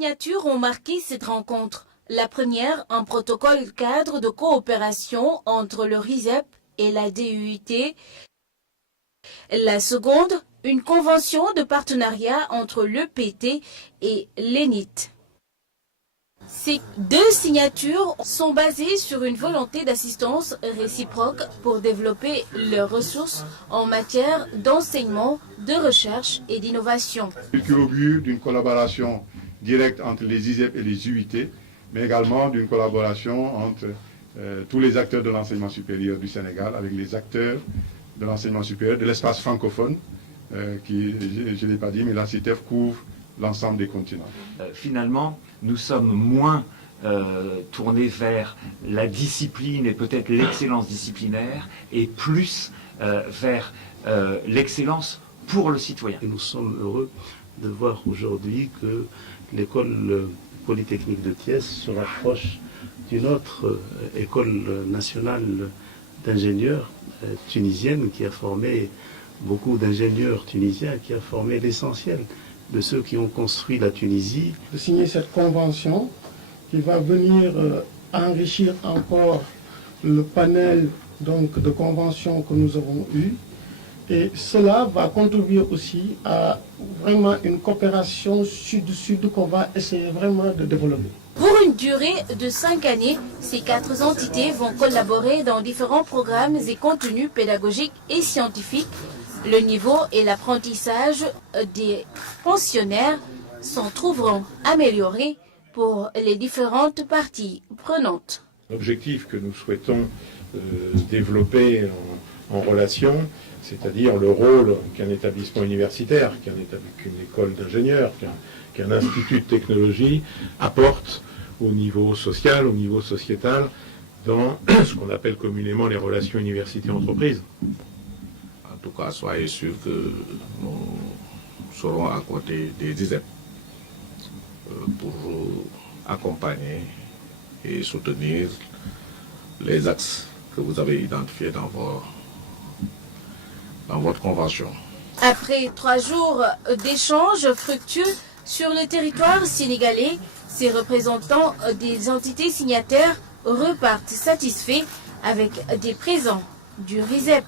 signatures ont marqué cette rencontre. La première, un protocole cadre de coopération entre le RISEP et la DUIT. La seconde, une convention de partenariat entre l'EPT et l'ENIT. Ces deux signatures sont basées sur une volonté d'assistance réciproque pour développer leurs ressources en matière d'enseignement, de recherche et d'innovation. Qui augure d'une collaboration directe entre les ISEP et les UIT, mais également d'une collaboration entre tous les acteurs de l'enseignement supérieur du Sénégal avec les acteurs de l'enseignement supérieur de l'espace francophone, qui, je ne l'ai pas dit, mais la CITEF couvre l'ensemble des continents. Finalement, nous sommes moins tournés vers la discipline et peut-être l'excellence disciplinaire et plus vers l'excellence pour le citoyen. Et nous sommes heureux de voir aujourd'hui que l'école polytechnique de Thiès se rapproche d'une autre école nationale d'ingénieurs tunisienne qui a formé beaucoup d'ingénieurs tunisiens, qui a formé l'essentiel de ceux qui ont construit la Tunisie. De signer cette convention qui va venir enrichir encore le panel donc, de conventions que nous avons eues. Et cela va contribuer aussi à vraiment une coopération sud-sud qu'on va essayer vraiment de développer. Pour une durée de 5 années, ces 4 entités vont collaborer dans différents programmes et contenus pédagogiques et scientifiques. Le niveau et l'apprentissage des pensionnaires s'en trouveront améliorés pour les différentes parties prenantes. L'objectif que nous souhaitons développer en relation, c'est-à-dire le rôle qu'un établissement universitaire, qu'une école d'ingénieurs, qu'un institut de technologie apporte au niveau social, au niveau sociétal, dans ce qu'on appelle communément les relations université-entreprise. En tout cas, soyez sûrs que nous serons à côté des ISEP pour accompagner et soutenir les axes que vous avez identifiés dans votre convention. Après 3 jours d'échanges fructueux sur le territoire sénégalais, ces représentants des entités signataires repartent satisfaits avec des présents du RISEP.